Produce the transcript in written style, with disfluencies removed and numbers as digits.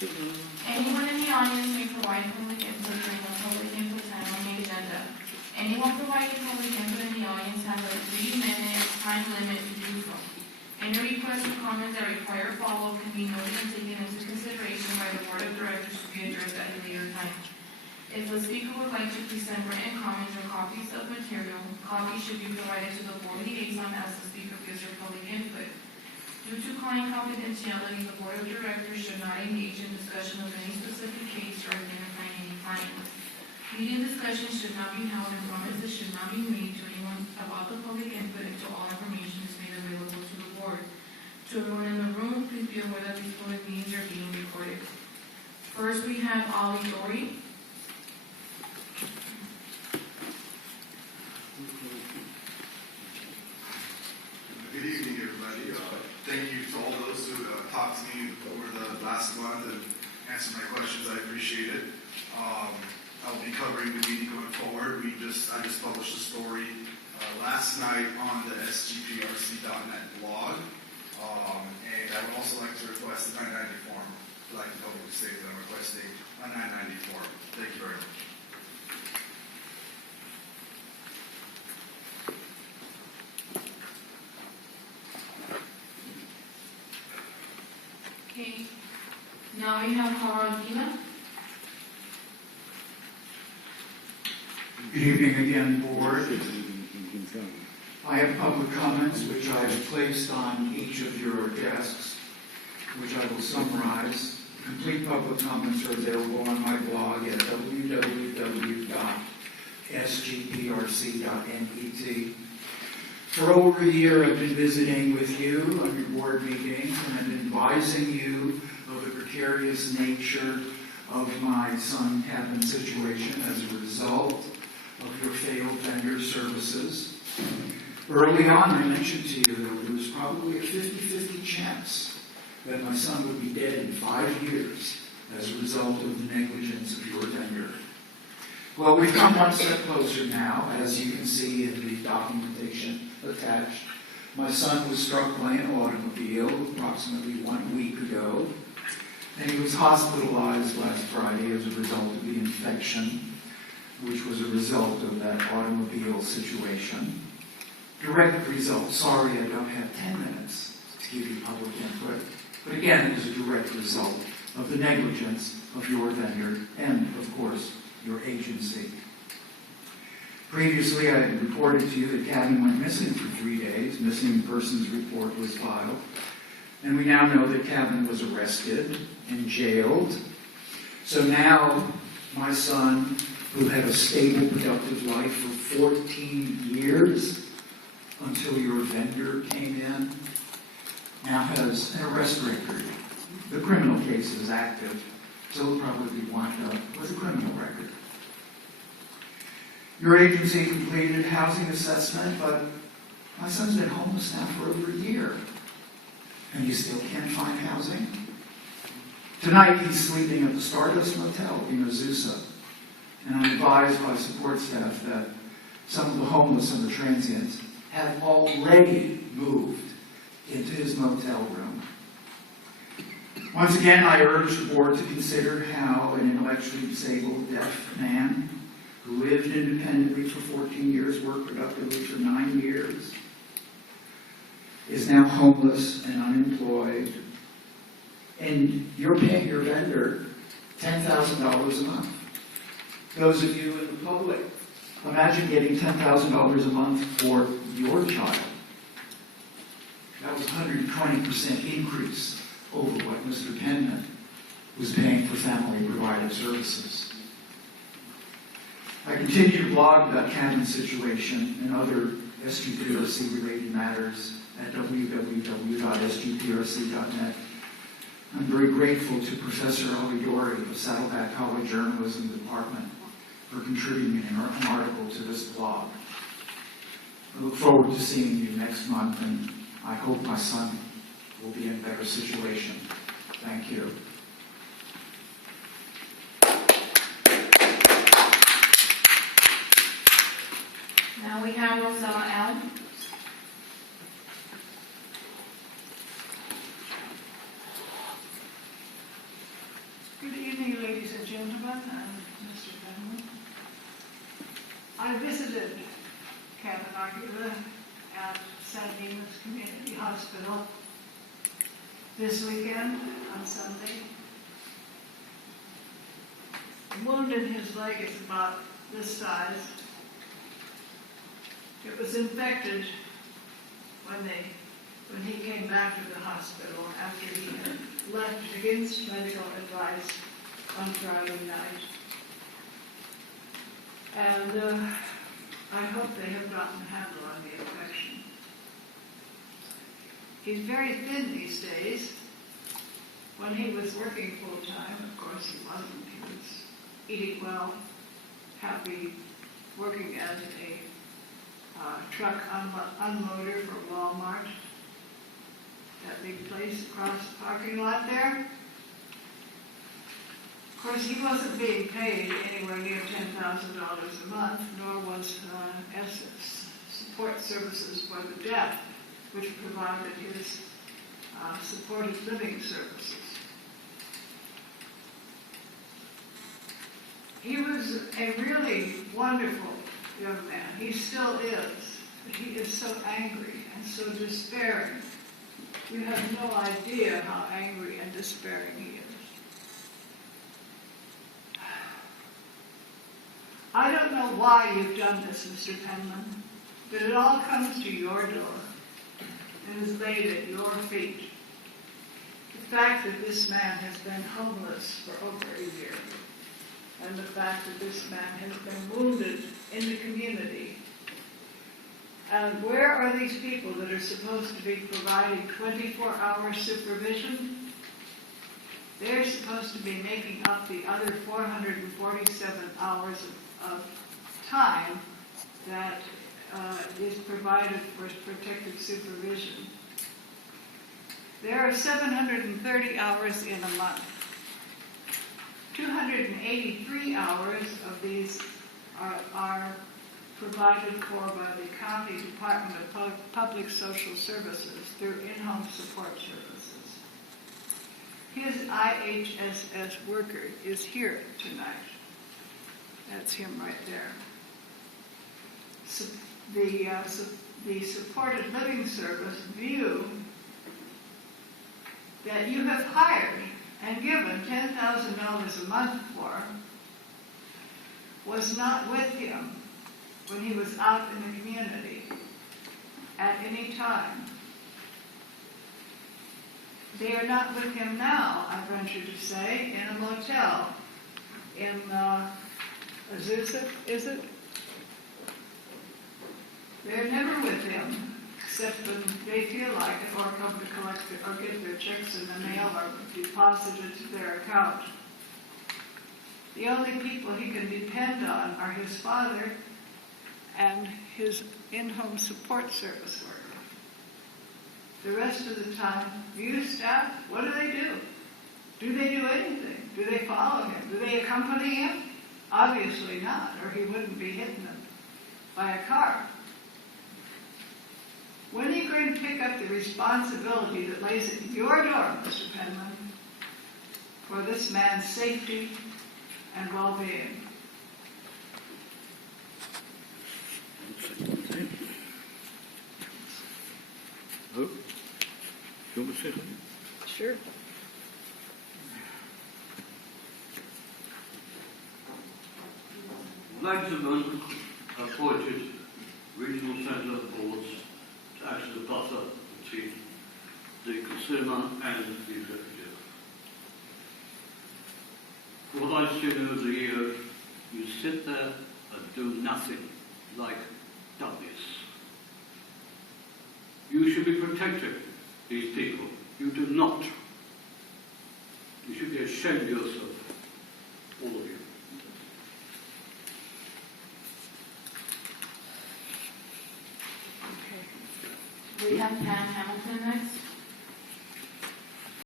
Anyone in the audience may provide public input during the public input time on the agenda. Anyone providing public input in the audience has a 3-minute time limit to do so. Any requests or comments that require follow-up can be noted and taken into consideration by the board of directors to be addressed at a later time. If the speaker would like to present written comments or copies of material, copies should be provided to the board liaison as the speaker gives their public input. Due to client confidentiality, the board of directors should not engage in discussion of any specific case or identify any client. Meeting discussions should not be held and promises should not be made to anyone about the public input until all information is made available to the board. To everyone in the room, please be aware that these public meetings are being recorded. First, we have Ali Dori. Good evening, everybody. Thank you to all those who talked to me over the last month and answered my questions. I appreciate it. I will be covering the meeting going forward. I just published a story last night on the SGPRC.net blog, and I would also like to request a 990 form. I'd like to publicly state that I'm requesting a 990 form. Thank you very much. Okay. Now we have Carolina. Good evening again, board. I have public comments which I have placed on each of your desks, which I will summarize. Complete public comments are available on my blog at www.sgprc.net. For over a year, I've been visiting with you on your board meetings, and I've been advising you of the precarious nature of my son Kevin's situation as a result of your failed vendor services. Early on, I mentioned to you that there was probably a 50-50 chance that my son would be dead in 5 years as a result of the negligence of your vendor. Well, we've come one step closer now, as you can see in the documentation attached. My son was struck by an automobile approximately 1 week ago, and he was hospitalized last Friday as a result of the infection, which was a result of that automobile situation. Direct result, sorry I don't have 10 minutes to give you public input, but again, it was a direct result of the negligence of your vendor and, of course, your agency. Previously, I had reported to you that Kevin went missing for 3 days. Missing persons report was filed. And we now know that Kevin was arrested and jailed. So now, my son, who had a stable, productive life for 14 years until your vendor came in, now has an arrest record. The criminal case is active, so he'll probably wind up with a criminal record. Your agency completed housing assessment, but my son's been homeless now for over a year, and you still can't find housing? Tonight he's sleeping at the Stardust Motel in Rosas, and I'm advised by support staff that some of the homeless and the transients have already moved into his motel room. Once again, I urge the board to consider how an intellectually disabled deaf man who lived independently for 14 years, worked productively for 9 years, is now homeless and unemployed, and you're paying your vendor $10,000 a month. Those of you in the public, imagine getting $10,000 a month for your child. That was a 120% increase over what Mr. Penman was paying for family-provided services. I continue to blog about Kevin's situation and other SGPRC-related matters at www.sgprc.net. I'm very grateful to Professor Alidori of Saddleback College Journalism Department for contributing an article to this blog. I look forward to seeing you next month, and I hope my son will be in a better situation. Thank you. Now we have Rosella L. Good evening, ladies and gentlemen, and Mr. Penman. I visited Kavanagh at St. Enos Community Hospital this weekend on Sunday. The wound in his leg is about this size. It was infected when he came back to the hospital after he had left against medical advice on Friday night. And I hope they have gotten a handle on the infection. He's very thin these days. When he was working full-time, of course he wasn't. He was eating well, happy, working as a truck unloader for Walmart, that big place across the parking lot there. Of course, he wasn't being paid anywhere near $10,000 a month, nor was support services for the deaf, which provided his supported living services. He was a really wonderful young man. He still is. But he is so angry and so despairing. You have no idea how angry and despairing he is. I don't know why you've done this, Mr. Penman, but it all comes to your door and is laid at your feet. The fact that this man has been homeless for over a year, and the fact that this man has been wounded in the community. And where are these people that are supposed to be providing 24-hour supervision? They're supposed to be making up the other 447 hours of time that is provided for protected supervision. There are 730 hours in a month. 283 hours of these are provided for by the County Department of Public Social Services through in-home support services. His IHSS worker is here tonight. That's him right there. The supported living service view that you have hired and given $10,000 a month for was not with him when he was out in the community at any time. They are not with him now, I venture to say, in a motel in Azusa, is it? They're never with him, except when they feel like it, or come to collect it, or get their checks in the mail, or deposited to their account. The only people he can depend on are his father and his in-home support service worker. The rest of the time, you staff, what do they do? Do they do anything? Do they follow him? Do they accompany him? Obviously not, or he wouldn't be hit by a car. When are you going to pick up the responsibility that lays at your door, Mr. Penman, for this man's safety and well-being? Oh, you want to say something? Sure. Maximum appointed regional centre boards to act as a buffer between the consumer and the executive. For what I've seen over the years, you sit there and do nothing like dummies. You should be protecting these people. You do not. You should be ashamed of yourself, all of you. We have Pam Hamilton next.